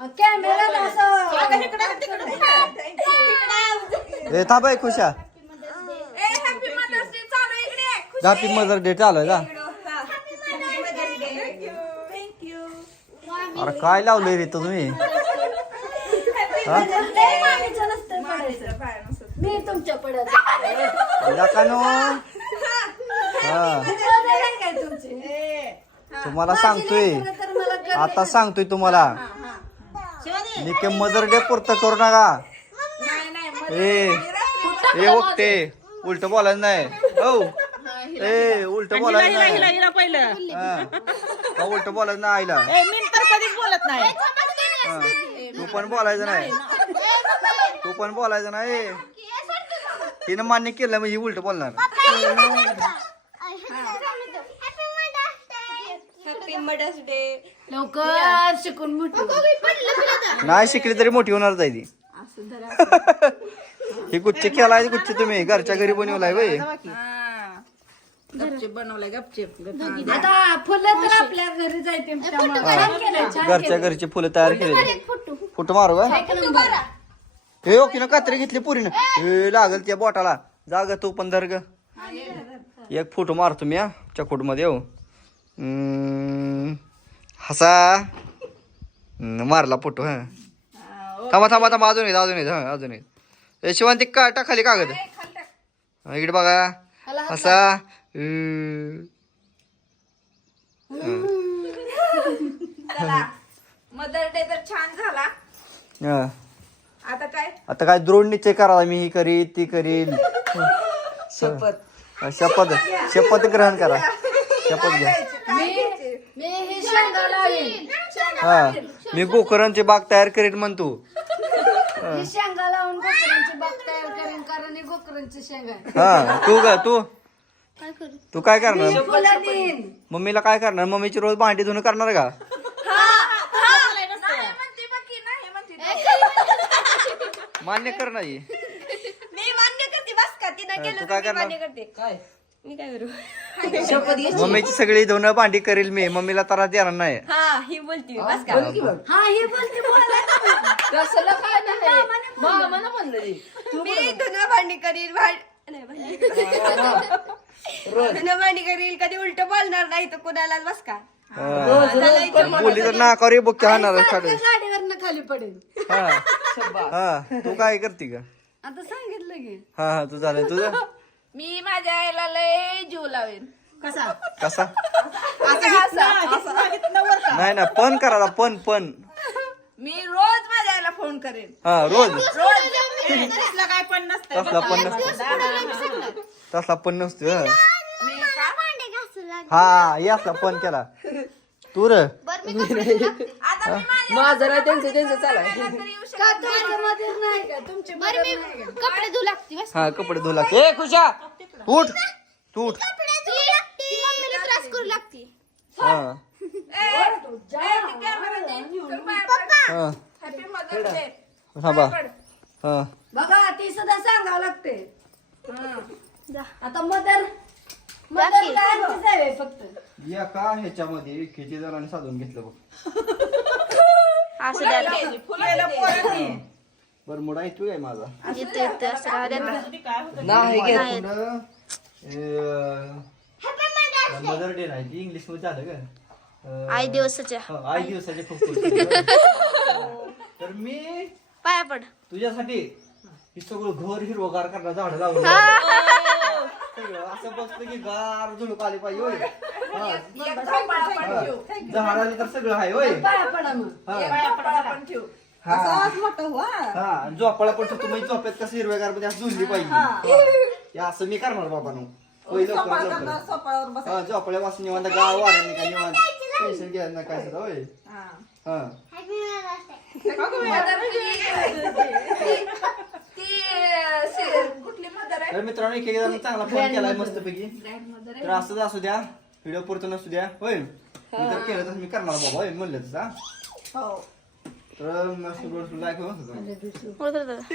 Camera असं ए खुशा. हॅपी मदर्स डे चालू आहे इकडे. हॅपी मदर डे चालू आहे का? अरे काय लावलंय रे तो तुम्ही? हा? मी तुमच्या पडत. नकानो हा. काय तुमचे तुम्हाला सांगतोय. आता सांगतोय तुम्हाला. मी के मदर डे पुरतं करू नका. नाही नाही मग ए ए ओके. उलट बोलायचं नाही. हो. ए उलट बोलायचं हिला नाही. हिला पहिलं. हा. उलट बोलायचं नाही आईला? ए मी तर कधीच बोलत नाही. हा. तू पण बोलायचं नाही. तू पण बोलायचं नाही. तिनं मान्य केलं म्हणजे उलट बोलणार. Mother's Day. लवकर शिकून मोठी नाही शिकली तरी मोठी होणार ती. ही गुच्छ केलाय गुच्छ तुम्ही घरच्या घरी बनवलाय गपचिप बनवलाय गपचिप. आता फुलं तर आपल्या घरी छान घरच्या घरची फुलं तयार केलेली. कुठं मारू का? हे ओके ना कात्री घेतली पुरीनं. हे लागल त्या बोटाला. जाग तू पण धर ग. एक फोटो मारतो मी हा. चकोटमध्ये हो हम्म, हसा. मारला फोटो हा. थांबा थांबा थांबा अजून येत अजून येत हा अजून येत ए, शिवांती का टाकाली कागद इकडे बघा. हसा. मदर डे तर छान झाला. हा. आता काय? आता काय द्रोण निश्चय करा मी ही करील ती करील शपथ. शपथ शपथ ग्रहण करा. शपथ घ्या. मी हे शेंगा लावेन. हा. मी गोकरांची बाग तयार करीन म्हणतो ही. शेंगा लावून गोकरांची बाग तयार करेन कारण हे गोकरांची शेंगा आहे हा. तू ग तू. तू काय करणार? फुलं देईन. मम्मीला काय करणार? मम्मीची रोज भांडी धुणं करणार का? नाही म्हणते बघ की नाही म्हणते मान्य कर नाही मी मान्य करते बस का तिनं तू केलं काय तर मी मान्य करणार? करते. काय? मी काय करू? शपथ घे मम्मीची सगळी धुणं भांडी करेल मी. मम्मीला त्रास देणार नाही हा ही बोलते मी. बस का? बोल की बघ. हा ही बोलते बोलायचं कसलं काय नाही. मामानं म्हणलं रे. मी धुणं भांडी करील भांड नाही, भांडी धुणं भांडी करील कधी उलट बोलणार नाही तर कोणालाच बस का? बोलली तर नाकावर बुक हाणार गाडीवरनं खाली. पडेल. हा. हा. तू काय करते का? आता सांगितलं की. हा हा तू झालं तुझं? मी माझ्या आईला लय जीव लावेन. कसा? कसा? असं नाही ना पण करा पण पण. मी रोज माझ्या आईला फोन करेन. हा रोज. रोज. तसलं काय पण नसतं. तसला पण नसतो. तसला पण नसतो हा. मी का? हा हे असला पण केला. तू र. माझं नाही त्यांचं त्यांचं चालू आहे आईला तरी येऊ शकत का तुमच्या मध्ये नाही? का तुमची मदर नाही का कपडे धुऊ लागते बस. हा कपडे धुला ए खुशा! उठ! तू उठ ती मम्मीला त्रास करू लागते. हा. हा. हा. बघा ती सुद्धा सांगावं लागते. आता मदर मदर आमचीच आहे फक्त. या का ह्याच्यामध्ये? किती जणांनी साधून घेतलं बघ. असं द्या. बर मुडा येतो आहे माझा? येते येते असं राहू द्या नाही घेत पुढं, अं, मदर डे नाही ती इंग्लिशमध्ये झालं का अं, आई दिवसाच्या. हा, आई दिवसाचे खूप खूप तर मी पाया पड. तुझ्यासाठी हे सगळं घर हिरवगार करणार झाड लावून सगळं. असं बसलं की गार झुळूक आली पाहिजे होय. हा. एक झोपाळा पण ठेव. हा. झाड आली तर सगळं आहे होय. पाया पडा मग हा. पण ठेव. हा. हा झोपाळा पण ठेवतो म्हणजे झोपेत कसं हिरव्यागारमध्ये असं झुलली पाहिजे. हे. असं मी करणार बाबा नो हा झोपाळ्या वासून निवांत गाव वाढ का निवांत. टेन्शन घ्यायला नाही काय सुद्धा होय. हा. ती ती- कुठली मदर आहे तर मित्रांनो एक एक चांगला फोन केलाय मस्त पैकी तर असंच असू द्या व्हिडिओ पुरतं नसू द्या होय. मी तर केलं तर मी करणार बाबा होय म्हणलं तसं हा. हो. तर लाईक होतं उडत